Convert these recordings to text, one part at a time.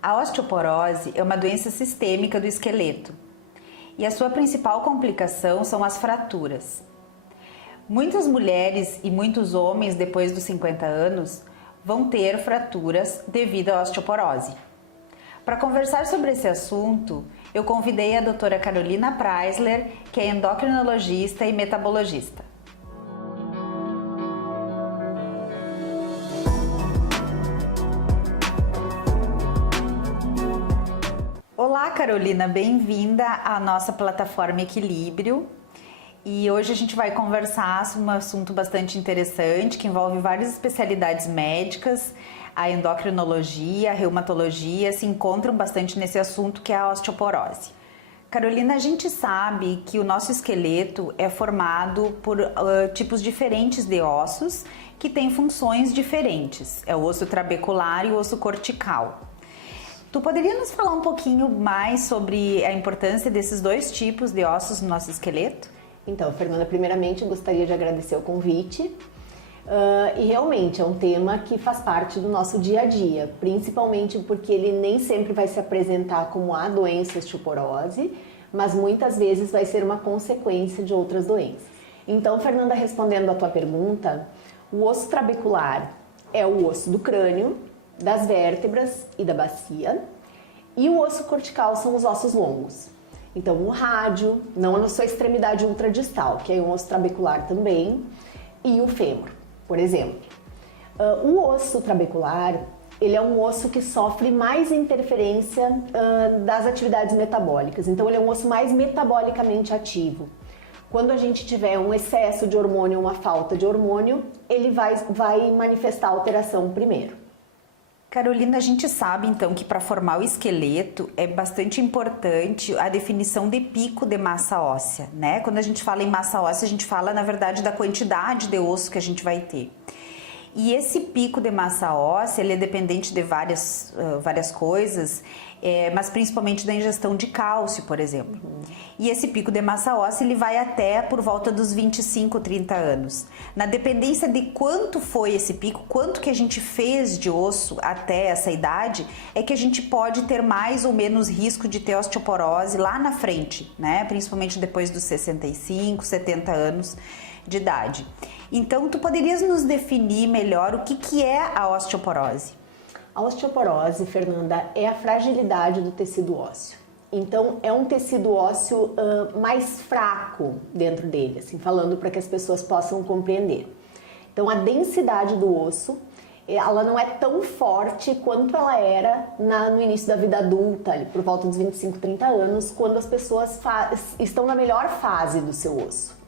A osteoporose é uma doença sistêmica do esqueleto e a sua principal complicação são as fraturas. Muitas mulheres e muitos homens depois dos 50 anos vão ter fraturas devido à osteoporose. Para conversar sobre esse assunto, eu convidei a doutora Carolina Preisler, que é endocrinologista e metabologista. Olá, Carolina, bem-vinda à nossa plataforma Equilíbrio. E hoje a gente vai conversar sobre um assunto bastante interessante que envolve várias especialidades médicas. A endocrinologia, a reumatologia se encontram bastante nesse assunto, que é a osteoporose. Carolina, a gente sabe que o nosso esqueleto é formado por tipos diferentes de ossos que têm funções diferentes. É o osso trabecular e o osso cortical. Tu poderia nos falar um pouquinho mais sobre a importância desses dois tipos de ossos no nosso esqueleto? Então, Fernanda, primeiramente eu gostaria de agradecer o convite. E realmente é um tema que faz parte do nosso dia a dia, principalmente porque ele nem sempre vai se apresentar como a doença osteoporose, mas muitas vezes vai ser uma consequência de outras doenças. Então, Fernanda, respondendo à tua pergunta, o osso trabecular é o osso do crânio, das vértebras e da bacia, e o osso cortical são os ossos longos. Então, o rádio, não na sua extremidade ultradistal, que é um osso trabecular também, e o fêmur, por exemplo. O osso trabecular, ele é um osso que sofre mais interferência das atividades metabólicas, então ele é um osso mais metabolicamente ativo. Quando a gente tiver um excesso de hormônio ou uma falta de hormônio, ele vai manifestar alteração primeiro. Carolina, a gente sabe então que para formar o esqueleto é bastante importante a definição de pico de massa óssea, né? Quando a gente fala em massa óssea, a gente fala na verdade da quantidade de osso que a gente vai ter. E esse pico de massa óssea, ele é dependente de várias coisas, mas principalmente da ingestão de cálcio, por exemplo. E esse pico de massa óssea, ele vai até por volta dos 25, 30 anos. Na dependência de quanto foi esse pico, quanto que a gente fez de osso até essa idade, é que a gente pode ter mais ou menos risco de ter osteoporose lá na frente, né? Principalmente depois dos 65, 70 anos de idade. Então, tu poderias nos definir melhor o que é a osteoporose? A osteoporose, Fernanda, é a fragilidade do tecido ósseo. Então, é um tecido ósseo mais fraco dentro dele, assim, falando para que as pessoas possam compreender. Então, a densidade do osso, ela não é tão forte quanto ela era no início da vida adulta, ali, por volta dos 25, 30 anos, quando as pessoas estão na melhor fase do seu osso.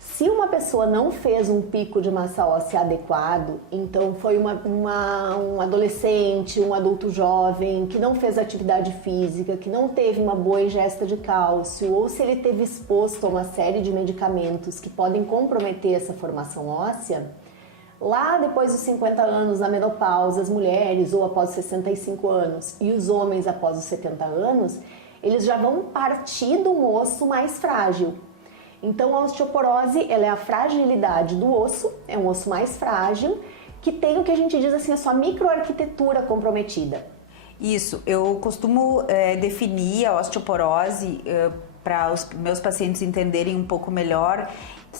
Se uma pessoa não fez um pico de massa óssea adequado, então foi um adolescente, um adulto jovem que não fez atividade física, que não teve uma boa ingesta de cálcio, ou se ele teve exposto a uma série de medicamentos que podem comprometer essa formação óssea, lá depois dos 50 anos, na menopausa, as mulheres ou após os 65 anos e os homens após os 70 anos, eles já vão partir de um osso mais frágil. Então a osteoporose, ela é a fragilidade do osso, é um osso mais frágil, que tem o que a gente diz assim, a sua microarquitetura comprometida. Isso, eu costumo definir a osteoporose para os meus pacientes entenderem um pouco melhor,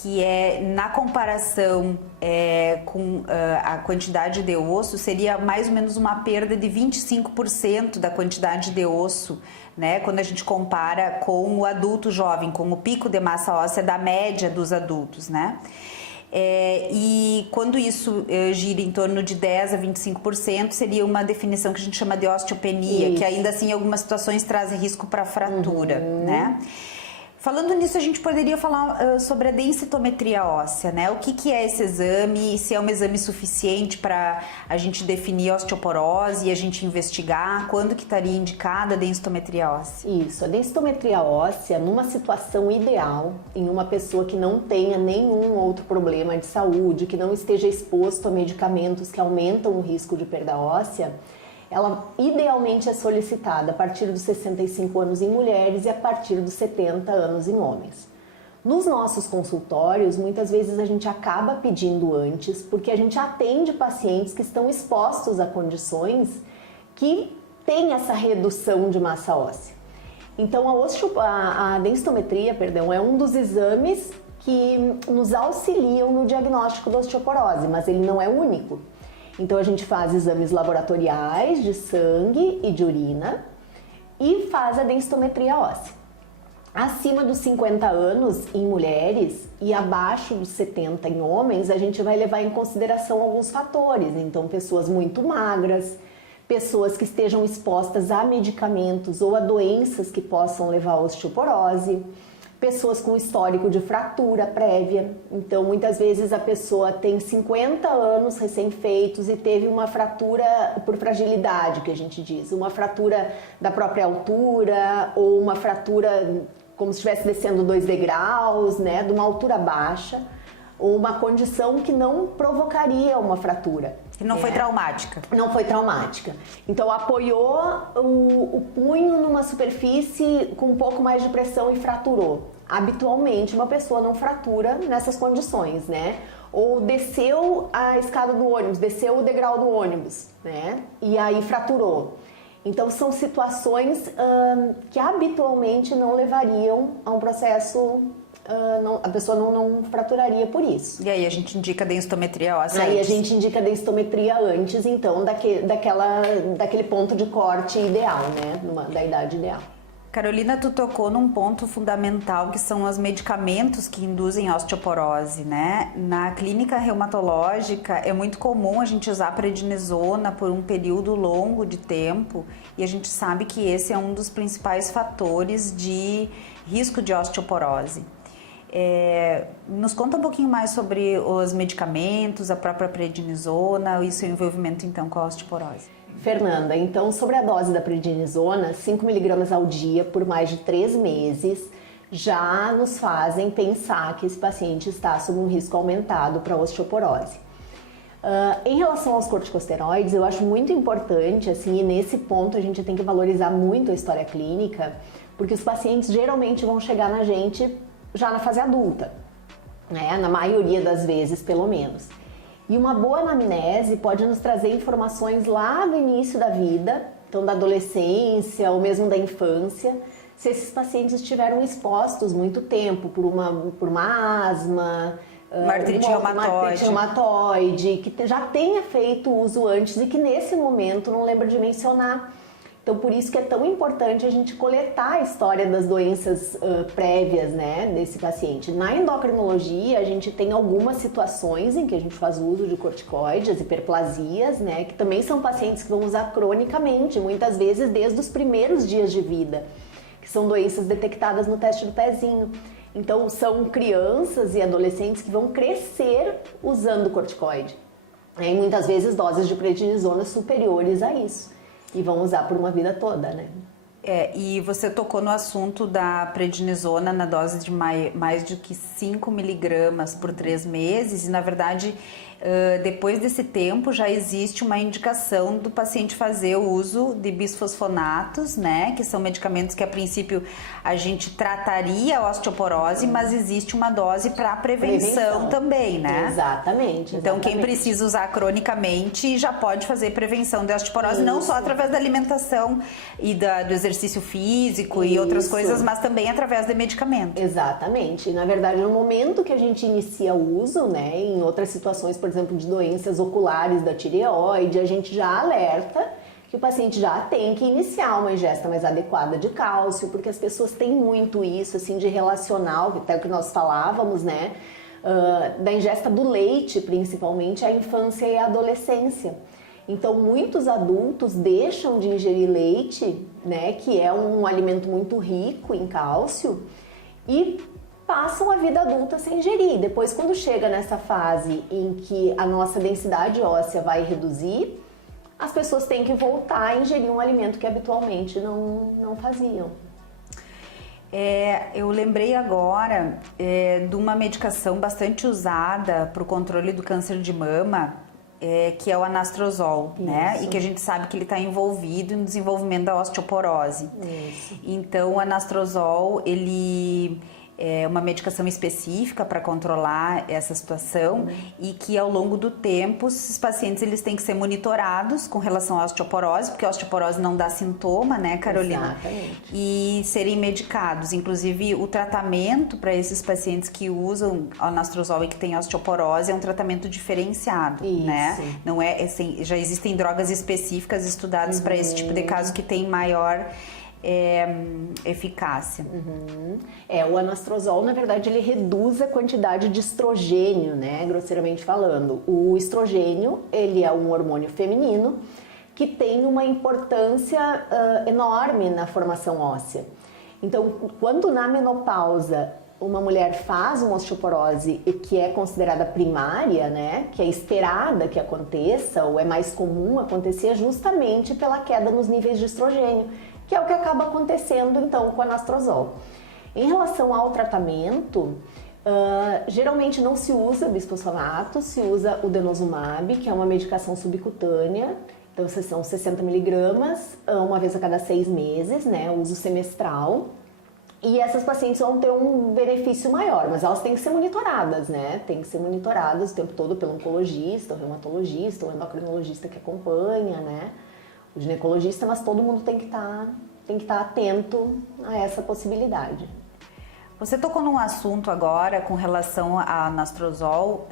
que é na comparação com a quantidade de osso, seria mais ou menos uma perda de 25% da quantidade de osso, né? Quando a gente compara com o adulto jovem, com o pico de massa óssea da média dos adultos, né? E quando isso gira em torno de 10 a 25%, seria uma definição que a gente chama de osteopenia, que ainda assim em algumas situações traz risco para fratura, né? Falando nisso, a gente poderia falar sobre a densitometria óssea, né? O que é esse exame e se é um exame suficiente para a gente definir a osteoporose e a gente investigar quando que estaria indicada a densitometria óssea? Isso, a densitometria óssea, numa situação ideal, em uma pessoa que não tenha nenhum outro problema de saúde, que não esteja exposto a medicamentos que aumentam o risco de perda óssea, ela idealmente é solicitada a partir dos 65 anos em mulheres e a partir dos 70 anos em homens. Nos nossos consultórios, muitas vezes a gente acaba pedindo antes, porque a gente atende pacientes que estão expostos a condições que tem essa redução de massa óssea. Então a densitometria, é um dos exames que nos auxiliam no diagnóstico da osteoporose, mas ele não é o único. Então a gente faz exames laboratoriais de sangue e de urina e faz a densitometria óssea. Acima dos 50 anos em mulheres e abaixo dos 70 em homens, a gente vai levar em consideração alguns fatores. Então, pessoas muito magras, pessoas que estejam expostas a medicamentos ou a doenças que possam levar à osteoporose, pessoas com histórico de fratura prévia. Então, muitas vezes a pessoa tem 50 anos recém-feitos e teve uma fratura por fragilidade, que a gente diz, uma fratura da própria altura ou uma fratura como se estivesse descendo 2 degraus, né, de uma altura baixa, ou uma condição que não provocaria uma fratura. Que não foi traumática. Não foi traumática. Então, apoiou o punho numa superfície com um pouco mais de pressão e fraturou. Habitualmente, uma pessoa não fratura nessas condições, né? Ou desceu a escada do ônibus, desceu o degrau do ônibus, né? E aí fraturou. Então, são situações que habitualmente não levariam a um processo, a pessoa não fraturaria por isso. E aí a gente indica a densitometria óssea Aí antes. a gente indica a densitometria antes, então, daquele ponto de corte ideal, né? Da idade ideal. Carolina, tu tocou num ponto fundamental que são os medicamentos que induzem a osteoporose, né? Na clínica reumatológica é muito comum a gente usar prednisona por um período longo de tempo e a gente sabe que esse é um dos principais fatores de risco de osteoporose. Nos conta um pouquinho mais sobre os medicamentos, a própria prednisona e seu envolvimento então com a osteoporose. Fernanda, então sobre a dose da prednisona, 5 mg ao dia por mais de 3 meses já nos fazem pensar que esse paciente está sob um risco aumentado para osteoporose. Em relação aos corticosteroides, eu acho muito importante, assim, e nesse ponto a gente tem que valorizar muito a história clínica, porque os pacientes geralmente vão chegar na gente já na fase adulta, né? Na maioria das vezes, pelo menos. E uma boa anamnese pode nos trazer informações lá do início da vida, então da adolescência ou mesmo da infância, se esses pacientes estiveram expostos muito tempo por uma asma, uma artrite reumatoide, que já tenha feito uso antes e que nesse momento não lembra de mencionar. Então, por isso que é tão importante a gente coletar a história das doenças prévias, né, desse paciente. Na endocrinologia, a gente tem algumas situações em que a gente faz uso de corticoides, hiperplasias, né, que também são pacientes que vão usar cronicamente, muitas vezes desde os primeiros dias de vida, que são doenças detectadas no teste do pezinho. Então, são crianças e adolescentes que vão crescer usando corticoide. E muitas vezes doses de prednisona superiores a isso. E vão usar por uma vida toda, né? E você tocou no assunto da prednisona na dose de mais de que 5 miligramas por 3 meses e, na verdade, depois desse tempo já existe uma indicação do paciente fazer o uso de bisfosfonatos, né? Que são medicamentos que, a princípio, a gente trataria a osteoporose, mas existe uma dose para prevenção também, né? Exatamente. Então, quem precisa usar cronicamente já pode fazer prevenção de osteoporose, isso. Não só através da alimentação e do exercício físico e outras coisas, mas também através de medicamento. Exatamente. Na verdade, no momento que a gente inicia o uso, né, em outras situações, por exemplo, de doenças oculares da tireoide, a gente já alerta que o paciente já tem que iniciar uma ingesta mais adequada de cálcio, porque as pessoas têm muito isso, assim, de relacionar, até o que nós falávamos, né, da ingesta do leite, principalmente, a infância e a adolescência. Então, muitos adultos deixam de ingerir leite, né, que é um alimento muito rico em cálcio, e passam a vida adulta sem ingerir. Depois, quando chega nessa fase em que a nossa densidade óssea vai reduzir, as pessoas têm que voltar a ingerir um alimento que habitualmente não faziam. Eu lembrei agora de uma medicação bastante usada para o controle do câncer de mama, que é o anastrozol, né? E que a gente sabe que ele está envolvido no desenvolvimento da osteoporose. Isso. Então, o anastrozol, ele uma medicação específica para controlar essa situação e que ao longo do tempo esses pacientes eles têm que ser monitorados com relação à osteoporose, porque a osteoporose não dá sintoma, né, Carolina? Exatamente. E serem medicados. Inclusive, o tratamento para esses pacientes que usam anastrozol e que têm osteoporose é um tratamento diferenciado, né? Não é assim, já existem drogas específicas estudadas para esse tipo de caso que tem maior eficácia. O anastrozol, na verdade, ele reduz a quantidade de estrogênio, né, grosseiramente falando. O estrogênio, ele é um hormônio feminino que tem uma importância enorme na formação óssea. Então, quando na menopausa uma mulher faz uma osteoporose e que é considerada primária, né, que é esperada que aconteça ou é mais comum acontecer justamente pela queda nos níveis de estrogênio, que é o que acaba acontecendo então com o anastrozol. Em relação ao tratamento, geralmente não se usa bisfosfonato, se usa o denosumab, que é uma medicação subcutânea, então são 60 miligramas, uma vez a cada 6 meses, né, uso semestral. E essas pacientes vão ter um benefício maior, mas elas têm que ser monitoradas, né? Tem que ser monitoradas o tempo todo pelo oncologista, o reumatologista, o endocrinologista que acompanha, né? O ginecologista, mas todo mundo tem que estar atento a essa possibilidade. Você tocou num assunto agora com relação a anastrozol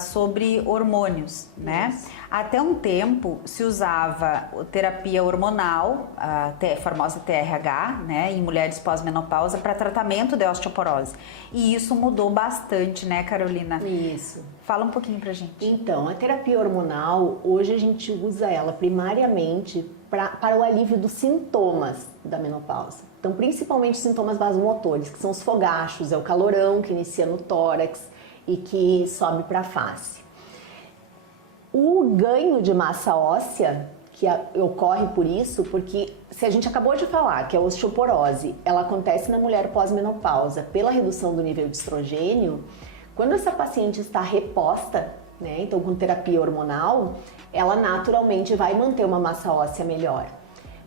sobre hormônios, né? Até um tempo se usava terapia hormonal, a famosa TRH, né, em mulheres pós-menopausa para tratamento de osteoporose. E isso mudou bastante, né, Carolina? Isso. Fala um pouquinho pra gente. Então, a terapia hormonal, hoje a gente usa ela primariamente para o alívio dos sintomas da menopausa. Então, principalmente sintomas vasomotores, que são os fogachos, é o calorão que inicia no tórax e que sobe para a face. O ganho de massa óssea, que ocorre por isso, porque se a gente acabou de falar que a osteoporose, ela acontece na mulher pós-menopausa pela redução do nível de estrogênio, quando essa paciente está reposta, né, então com terapia hormonal, ela naturalmente vai manter uma massa óssea melhor.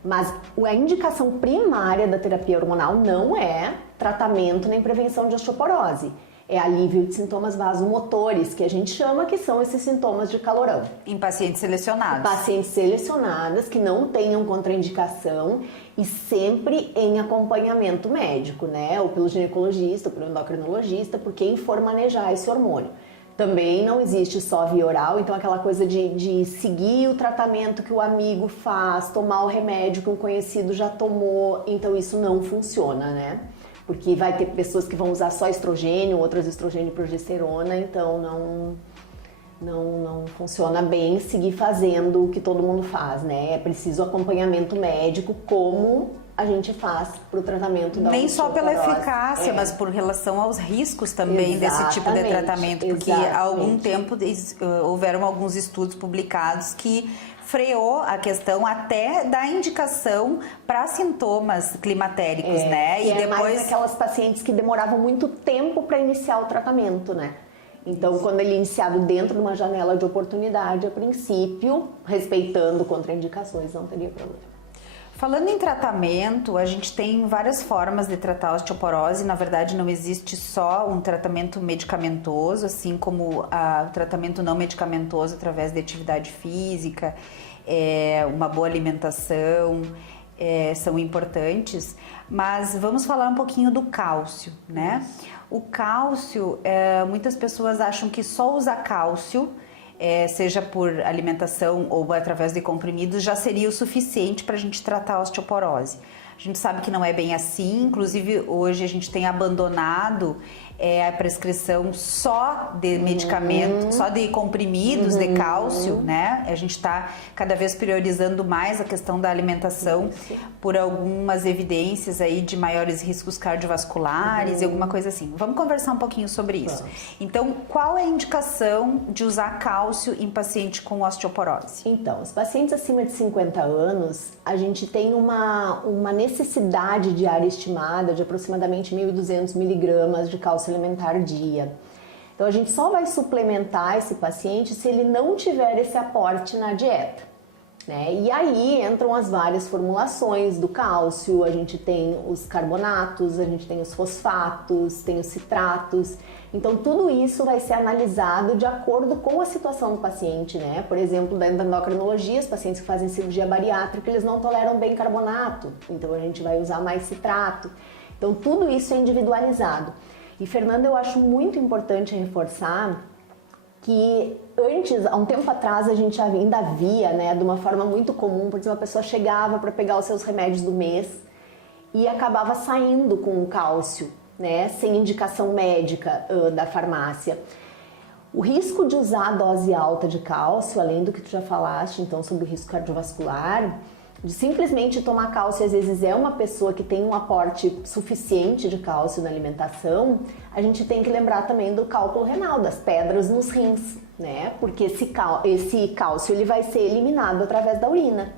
Mas a indicação primária da terapia hormonal não é tratamento nem prevenção de osteoporose. É alívio de sintomas vasomotores, que a gente chama que são esses sintomas de calorão. Em pacientes selecionados. Pacientes selecionadas que não tenham contraindicação e sempre em acompanhamento médico, né? Ou pelo ginecologista, ou pelo endocrinologista, por quem for manejar esse hormônio. Também não existe só via oral, então aquela coisa de seguir o tratamento que o amigo faz, tomar o remédio que um conhecido já tomou, então isso não funciona, né? Porque vai ter pessoas que vão usar só estrogênio, outras estrogênio e progesterona, então não funciona bem seguir fazendo o que todo mundo faz, né? É preciso acompanhamento médico, como a gente faz para o tratamento da Nem só pela osteoporose. eficácia, mas por relação aos riscos também desse tipo de tratamento, porque há algum tempo houveram alguns estudos publicados que freou a questão até da indicação para sintomas climatéricos, né? E depois mais aquelas pacientes que demoravam muito tempo para iniciar o tratamento, né? Então, quando ele é iniciado dentro de uma janela de oportunidade, a princípio, respeitando contraindicações, não teria problema. Falando em tratamento, a gente tem várias formas de tratar a osteoporose. Na verdade, não existe só um tratamento medicamentoso, assim como o tratamento não medicamentoso através de atividade física, uma boa alimentação, são importantes. Mas vamos falar um pouquinho do cálcio, né? O cálcio, muitas pessoas acham que só usar cálcio, seja por alimentação ou através de comprimidos, já seria o suficiente para a gente tratar a osteoporose. A gente sabe que não é bem assim, inclusive hoje a gente tem abandonado a prescrição só de medicamento, só de comprimidos de cálcio, né? A gente está cada vez priorizando mais a questão da alimentação por algumas evidências aí de maiores riscos cardiovasculares e alguma coisa assim. Vamos conversar um pouquinho sobre isso. Então, qual é a indicação de usar cálcio em paciente com osteoporose? Então, os pacientes acima de 50 anos, a gente tem uma necessidade diária estimada de aproximadamente 1.200 miligramas de cálcio alimentar dia. Então a gente só vai suplementar esse paciente se ele não tiver esse aporte na dieta. né? E aí entram as várias formulações do cálcio, a gente tem os carbonatos, a gente tem os fosfatos, tem os citratos. Então tudo isso vai ser analisado de acordo com a situação do paciente, né? Por exemplo, dentro da endocrinologia, os pacientes que fazem cirurgia bariátrica, eles não toleram bem carbonato, então a gente vai usar mais citrato. Então tudo isso é individualizado. E Fernanda, eu acho muito importante reforçar que antes, há um tempo atrás, a gente ainda via, né, de uma forma muito comum, por exemplo, a pessoa chegava para pegar os seus remédios do mês e acabava saindo com o cálcio, né, sem indicação médica da farmácia. O risco de usar a dose alta de cálcio, além do que tu já falaste, então, sobre o risco cardiovascular, de simplesmente tomar cálcio, às vezes é uma pessoa que tem um aporte suficiente de cálcio na alimentação, a gente tem que lembrar também do cálculo renal, das pedras nos rins, né? Porque esse cálcio ele vai ser eliminado através da urina.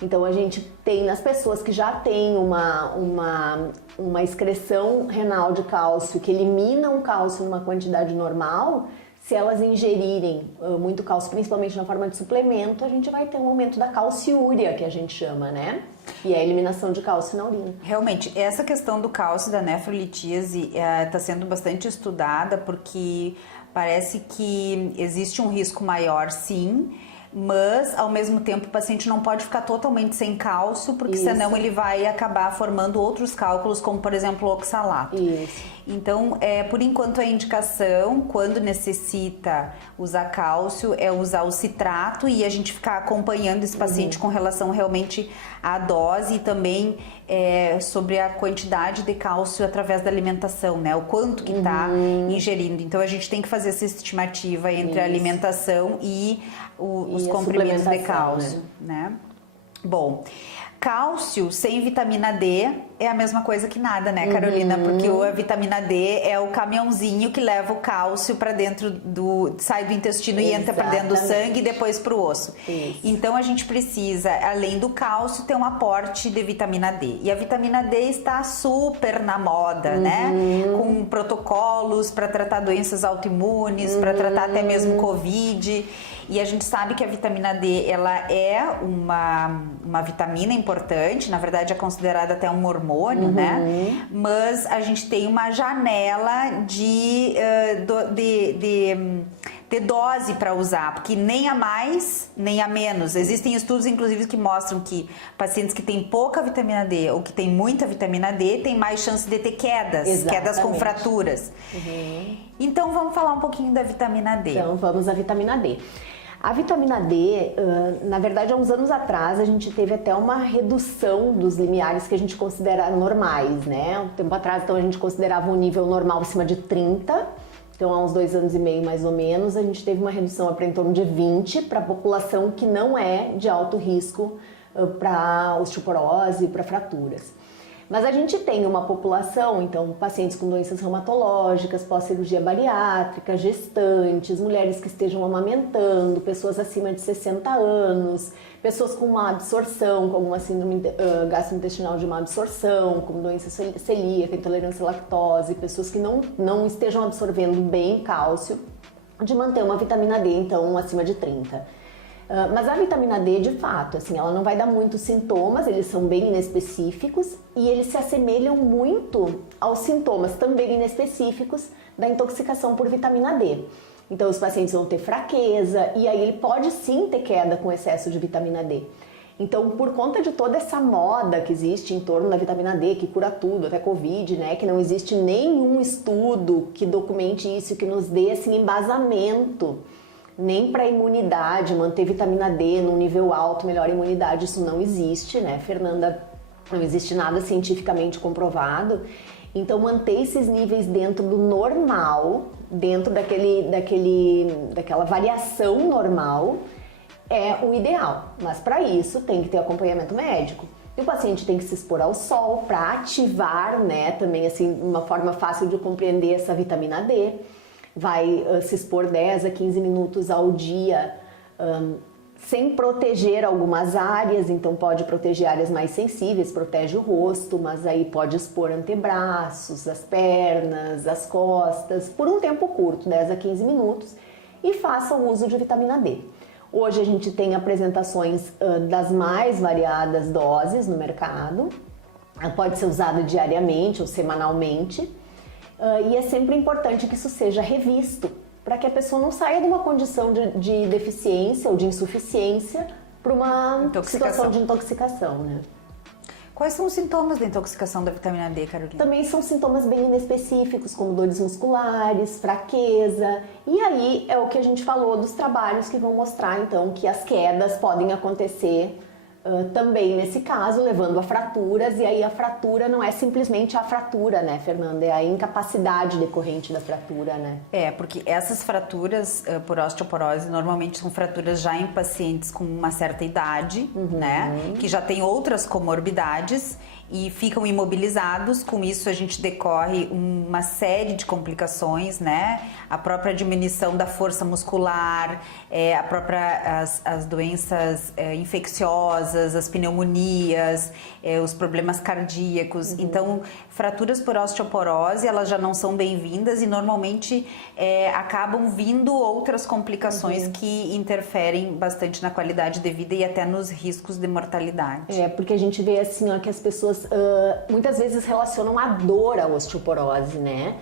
Então a gente tem nas pessoas que já têm uma excreção renal de cálcio, que eliminam o cálcio numa quantidade normal, se elas ingerirem muito cálcio, principalmente na forma de suplemento, a gente vai ter um aumento da calciúria, que a gente chama, né? E é a eliminação de cálcio na urina. Realmente, essa questão do cálcio da nefrolitíase está sendo bastante estudada, porque parece que existe um risco maior, sim, mas ao mesmo tempo o paciente não pode ficar totalmente sem cálcio, porque senão ele vai acabar formando outros cálculos, como por exemplo o oxalato. Isso. Então, por enquanto a indicação, quando necessita usar cálcio, é usar o citrato e a gente ficar acompanhando esse paciente com relação realmente à dose e também sobre a quantidade de cálcio através da alimentação, né? O quanto que está ingerindo. Então, a gente tem que fazer essa estimativa entre a alimentação e os comprimidos de cálcio, né? Bom, cálcio sem vitamina D é a mesma coisa que nada, né, Carolina? Porque a vitamina D é o caminhãozinho que leva o cálcio para dentro sai do intestino e entra para dentro do sangue e depois para o osso. Isso. Então a gente precisa, além do cálcio, ter um aporte de vitamina D. E a vitamina D está super na moda, né? Com protocolos para tratar doenças autoimunes, para tratar até mesmo Covid. E a gente sabe que a vitamina D, ela é uma vitamina importante, na verdade é considerada até um hormônio, né? Mas a gente tem uma janela de dose para usar, porque nem a mais, nem a menos. Existem estudos, inclusive, que mostram que pacientes que têm pouca vitamina D ou que têm muita vitamina D têm mais chance de ter quedas com fraturas. Então, vamos falar um pouquinho da vitamina D. Então, vamos à vitamina D. A vitamina D, na verdade, há uns anos atrás, a gente teve até uma redução dos limiares que a gente considera normais, né? Um tempo atrás, então, a gente considerava um nível normal acima de 30. Então, há uns 2 anos e meio, mais ou menos, a gente teve uma redução para em torno de 20 para a população que não é de alto risco para osteoporose e para fraturas. Mas a gente tem uma população, então, pacientes com doenças reumatológicas, pós-cirurgia bariátrica, gestantes, mulheres que estejam amamentando, pessoas acima de 60 anos, pessoas com má absorção, com alguma síndrome gastrointestinal de má absorção, com doença celíaca, intolerância à lactose, pessoas que não estejam absorvendo bem cálcio, de manter uma vitamina D, então, acima de 30. Mas a vitamina D, de fato, assim, ela não vai dar muitos sintomas, eles são bem inespecíficos e eles se assemelham muito aos sintomas também inespecíficos da intoxicação por vitamina D. Então, os pacientes vão ter fraqueza e aí ele pode sim ter queda com excesso de vitamina D. Então, por conta de toda essa moda que existe em torno da vitamina D, que cura tudo, até Covid, né, que não existe nenhum estudo que documente isso, que nos dê esse embasamento, nem para imunidade, manter vitamina D num nível alto, melhor imunidade, isso não existe, né, Fernanda? Não existe nada cientificamente comprovado. Então, manter esses níveis dentro do normal, dentro daquela variação normal, é o ideal. Mas para isso tem que ter acompanhamento médico. E o paciente tem que se expor ao sol para ativar, né, também assim, uma forma fácil de compreender essa vitamina D. Vai se expor 10 a 15 minutos ao dia, sem proteger algumas áreas, então pode proteger áreas mais sensíveis, protege o rosto, mas aí pode expor antebraços, as pernas, as costas, por um tempo curto, 10 a 15 minutos, e faça o uso de vitamina D. Hoje a gente tem apresentações das mais variadas doses no mercado. Ela pode ser usada diariamente ou semanalmente. E é sempre importante que isso seja revisto, para que a pessoa não saia de uma condição de deficiência ou de insuficiência para uma situação de intoxicação, né? Quais são os sintomas da intoxicação da vitamina D, Carolina? Também são sintomas bem inespecíficos, como dores musculares, fraqueza. E aí é o que a gente falou dos trabalhos que vão mostrar, então, que as quedas podem acontecer também nesse caso, levando a fraturas. E aí a fratura não é simplesmente a fratura, né, Fernanda? É a incapacidade decorrente da fratura, né? Porque essas fraturas por osteoporose normalmente são fraturas já em pacientes com uma certa idade, né? Que já tem outras comorbidades e ficam imobilizados. Com isso a gente decorre uma série de complicações, né? A própria diminuição da força muscular, as doenças infecciosas, as pneumonias, os problemas cardíacos. Então, fraturas por osteoporose, elas já não são bem-vindas e normalmente acabam vindo outras complicações que interferem bastante na qualidade de vida e até nos riscos de mortalidade. Porque a gente vê assim, ó, que as pessoas muitas vezes relacionam a dor à osteoporose, né?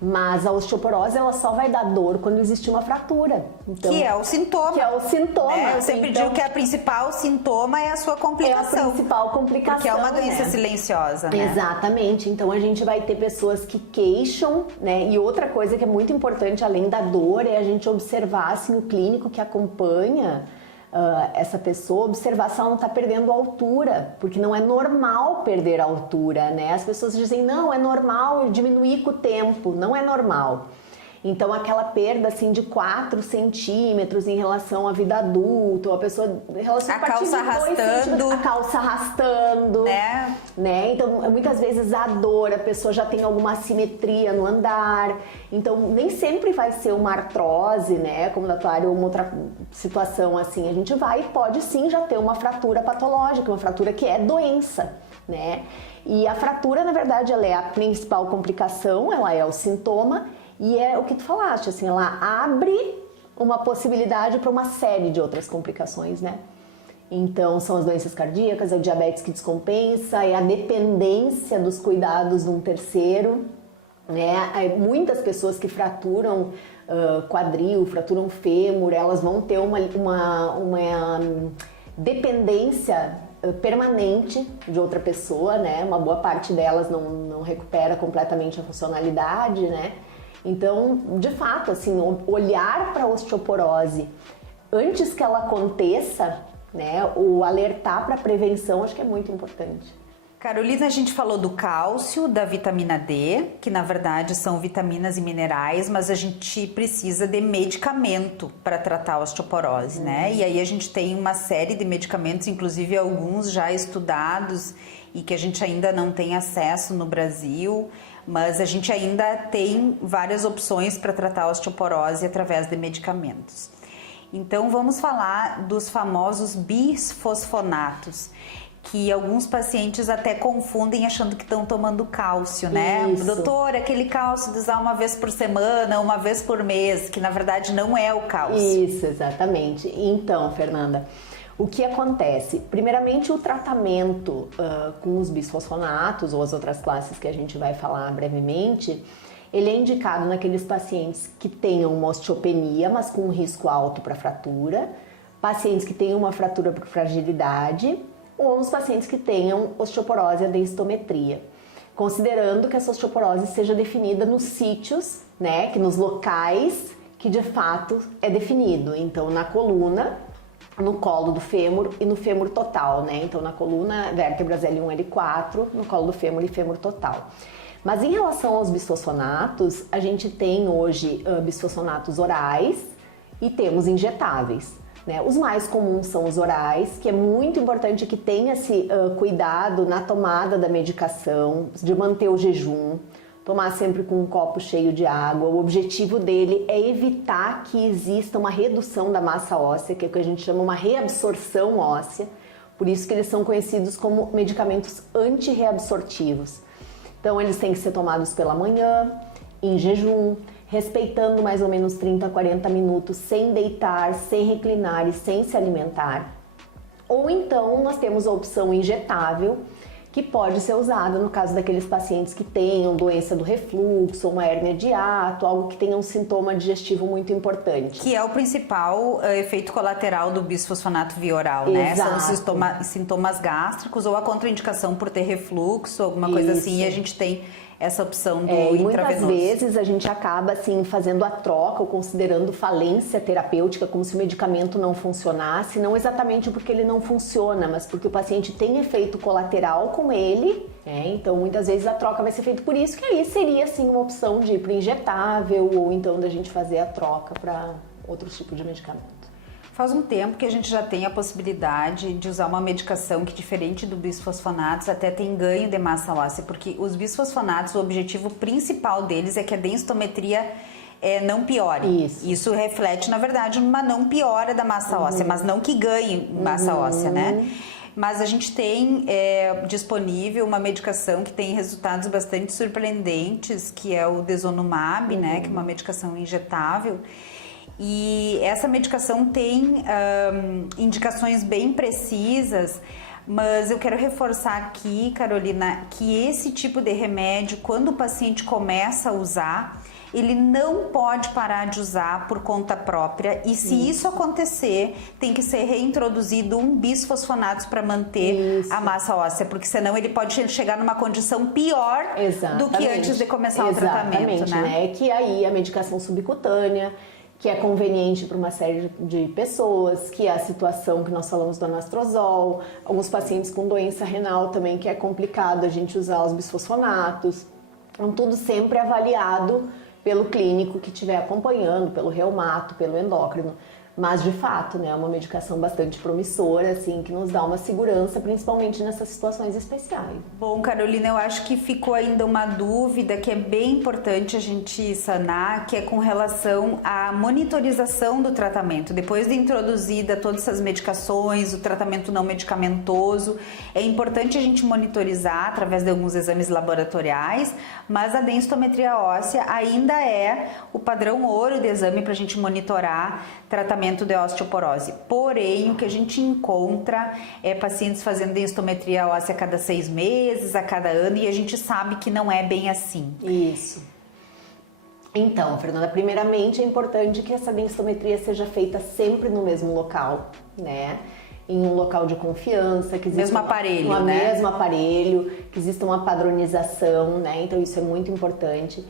Mas a osteoporose, ela só vai dar dor quando existe uma fratura. Então, que é o sintoma. Que é o sintoma. Eu sempre digo que a principal sintoma é a sua complicação. É a principal complicação, porque é uma doença silenciosa, né? Exatamente. Então, a gente vai ter pessoas que queixam, né? E outra coisa que é muito importante, além da dor, é a gente observar, assim, o clínico que acompanha essa pessoa, observar se ela não está perdendo altura, porque não é normal perder a altura, né? As pessoas dizem, não, é normal diminuir com o tempo, não é normal. Então, aquela perda, assim, de 4 centímetros em relação à vida adulta, a pessoa... A calça arrastando. A calça arrastando. Né? Então, muitas vezes a dor, a pessoa já tem alguma assimetria no andar. Então, nem sempre vai ser uma artrose, né? Como na tua área, ou uma outra situação assim. A gente pode sim já ter uma fratura patológica, uma fratura que é doença, né? E a fratura, na verdade, ela é a principal complicação, ela é o sintoma. E é o que tu falaste, assim, ela abre uma possibilidade para uma série de outras complicações, né? Então, são as doenças cardíacas, é o diabetes que descompensa, é a dependência dos cuidados de um terceiro, né? Muitas pessoas que fraturam quadril, fraturam fêmur, elas vão ter uma dependência permanente de outra pessoa, né? Uma boa parte delas não recupera completamente a funcionalidade, né? Então, de fato, assim, olhar para a osteoporose antes que ela aconteça, né, o alertar para a prevenção, acho que é muito importante. Carolina, a gente falou do cálcio, da vitamina D, que na verdade são vitaminas e minerais, mas a gente precisa de medicamento para tratar a osteoporose, né? E aí a gente tem uma série de medicamentos, inclusive alguns já estudados e que a gente ainda não tem acesso no Brasil, mas a gente ainda tem várias opções para tratar a osteoporose através de medicamentos. Então vamos falar dos famosos bisfosfonatos, que alguns pacientes até confundem achando que estão tomando cálcio, né? Isso. Doutor, aquele cálcio de usar uma vez por semana, uma vez por mês, que na verdade não é o cálcio. Isso, exatamente. Então, Fernanda, o que acontece? Primeiramente, o tratamento com os bisfosfonatos ou as outras classes que a gente vai falar brevemente, ele é indicado naqueles pacientes que tenham uma osteopenia, mas com um risco alto para fratura, pacientes que tenham uma fratura por fragilidade, ou nos pacientes que tenham osteoporose à densitometria, considerando que essa osteoporose seja definida nos sítios, né, que nos locais que de fato é definido. Então, na coluna, no colo do fêmur e no fêmur total, né? Então, na coluna, vértebras L1, L4, no colo do fêmur e fêmur total. Mas em relação aos bisfosfonatos, a gente tem hoje bisfosfonatos orais e temos injetáveis. Né? Os mais comuns são os orais, que é muito importante que tenha esse cuidado na tomada da medicação, de manter o jejum, tomar sempre com um copo cheio de água. O objetivo dele é evitar que exista uma redução da massa óssea, que é o que a gente chama uma reabsorção óssea, por isso que eles são conhecidos como medicamentos antirreabsortivos. Então eles têm que ser tomados pela manhã, em jejum, respeitando mais ou menos 30 a 40 minutos, sem deitar, sem reclinar e sem se alimentar. Ou então nós temos a opção injetável, que pode ser usada no caso daqueles pacientes que tenham doença do refluxo, uma hérnia de hiato, algo que tenha um sintoma digestivo muito importante. Que é o principal efeito colateral do bisfosfonato via oral, né? Exato. São sintomas gástricos ou a contraindicação por ter refluxo, alguma coisa assim, e a gente tem essa opção do intravenoso. Muitas vezes a gente acaba assim fazendo a troca ou considerando falência terapêutica como se o medicamento não funcionasse, não exatamente porque ele não funciona, mas porque o paciente tem efeito colateral com ele, então muitas vezes a troca vai ser feita por isso, que aí seria assim uma opção de ir para injetável ou então da gente fazer a troca para outros tipos de medicamento. Faz um tempo que a gente já tem a possibilidade de usar uma medicação que, diferente do bisfosfonatos, até tem ganho de massa óssea, porque os bisfosfonatos, o objetivo principal deles é que a densitometria não piore. Isso reflete, na verdade, numa não piora da massa óssea, mas não que ganhe massa óssea, né? Mas a gente tem disponível uma medicação que tem resultados bastante surpreendentes, que é o Desonumab, né? Que é uma medicação injetável. E essa medicação tem indicações bem precisas, mas eu quero reforçar aqui, Carolina, que esse tipo de remédio, quando o paciente começa a usar, ele não pode parar de usar por conta própria, e se isso acontecer, tem que ser reintroduzido um bisfosfonato para manter a massa óssea, porque senão ele pode chegar numa condição pior do que antes de começar o tratamento, né? Que aí a medicação subcutânea, que é conveniente para uma série de pessoas, que é a situação que nós falamos do anastrozol, alguns pacientes com doença renal também, que é complicado a gente usar os bisfosfonatos. Então, tudo sempre avaliado pelo clínico que estiver acompanhando, pelo reumato, pelo endócrino. Mas, de fato, né, é uma medicação bastante promissora, assim, que nos dá uma segurança, principalmente nessas situações especiais. Bom, Carolina, eu acho que ficou ainda uma dúvida que é bem importante a gente sanar, que é com relação à monitorização do tratamento. Depois de introduzida todas essas medicações, o tratamento não medicamentoso, é importante a gente monitorizar através de alguns exames laboratoriais, mas a densitometria óssea ainda é o padrão ouro de exame para a gente monitorar tratamento de osteoporose. Porém, o que a gente encontra é pacientes fazendo densitometria óssea a cada 6 meses, a cada ano, e a gente sabe que não é bem assim. Isso. Então, Fernanda, primeiramente é importante que essa densitometria seja feita sempre no mesmo local, né? Em um local de confiança, que exista mesmo aparelho, que exista uma padronização, né? Então isso é muito importante.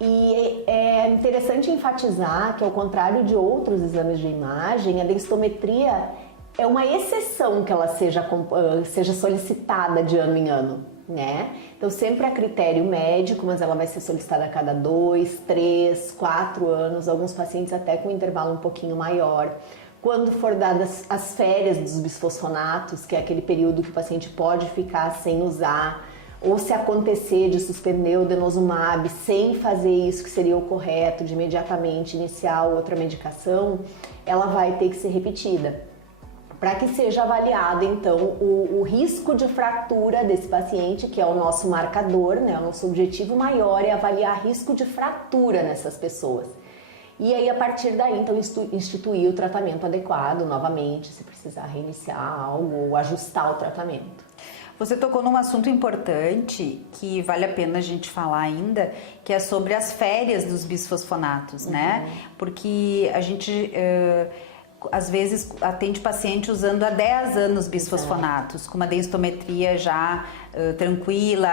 E é interessante enfatizar que, ao contrário de outros exames de imagem, a densitometria é uma exceção que ela seja solicitada de ano em ano, né? Então, sempre a critério médico, mas ela vai ser solicitada a cada 2, 3, 4 anos, alguns pacientes até com um intervalo um pouquinho maior. Quando for dadas as férias dos bisfosfonatos, que é aquele período que o paciente pode ficar sem usar, ou se acontecer de suspender o denosumab sem fazer isso que seria o correto, de imediatamente iniciar outra medicação, ela vai ter que ser repetida. Para que seja avaliado, então, o risco de fratura desse paciente, que é o nosso marcador, né? O nosso objetivo maior é avaliar risco de fratura nessas pessoas. E aí, a partir daí, então, instituir o tratamento adequado novamente, se precisar reiniciar algo ou ajustar o tratamento. Você tocou num assunto importante que vale a pena a gente falar ainda, que é sobre as férias dos bisfosfonatos, né? Porque a gente às vezes atende paciente usando há 10 anos bisfosfonatos, com uma densitometria já tranquila,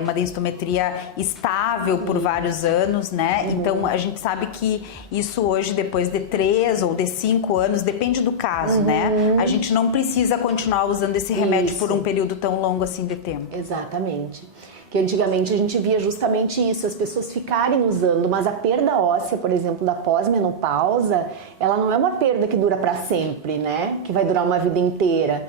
uma densitometria estável por vários anos, né? Então a gente sabe que isso hoje, depois de 3 ou de 5 anos, depende do caso, né? A gente não precisa continuar usando esse remédio por um período tão longo assim de tempo. Exatamente. Que antigamente a gente via justamente isso, as pessoas ficarem usando, mas a perda óssea, por exemplo, da pós-menopausa, ela não é uma perda que dura para sempre, né? Que vai durar uma vida inteira.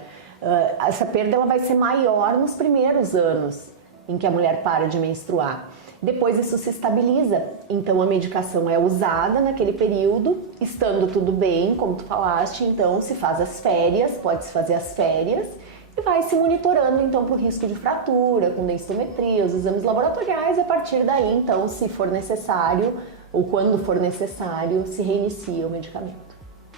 Essa perda ela vai ser maior nos primeiros anos em que a mulher para de menstruar. Depois isso se estabiliza, então a medicação é usada naquele período, estando tudo bem, como tu falaste, então se faz as férias, pode-se fazer as férias, e vai se monitorando então para o risco de fratura, com densitometria, os exames laboratoriais, e a partir daí então, se for necessário, ou quando for necessário, se reinicia o medicamento.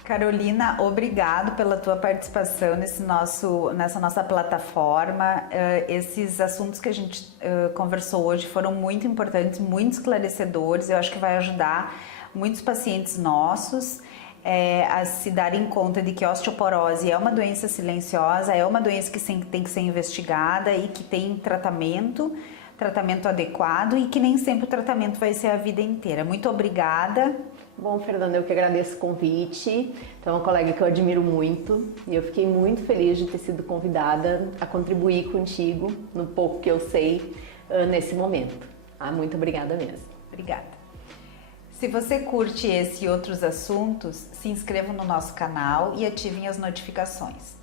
Carolina, obrigado pela tua participação nessa nossa plataforma. Esses assuntos que a gente conversou hoje foram muito importantes, muito esclarecedores. Eu acho que vai ajudar muitos pacientes nossos a se darem conta de que a osteoporose é uma doença silenciosa, é uma doença que tem que ser investigada e que tem tratamento adequado e que nem sempre o tratamento vai ser a vida inteira. Muito obrigada. Bom, Fernanda, eu que agradeço o convite. Então, é uma colega que eu admiro muito e eu fiquei muito feliz de ter sido convidada a contribuir contigo no pouco que eu sei nesse momento. Muito obrigada mesmo. Obrigada. Se você curte esse e outros assuntos, se inscrevam no nosso canal e ativem as notificações.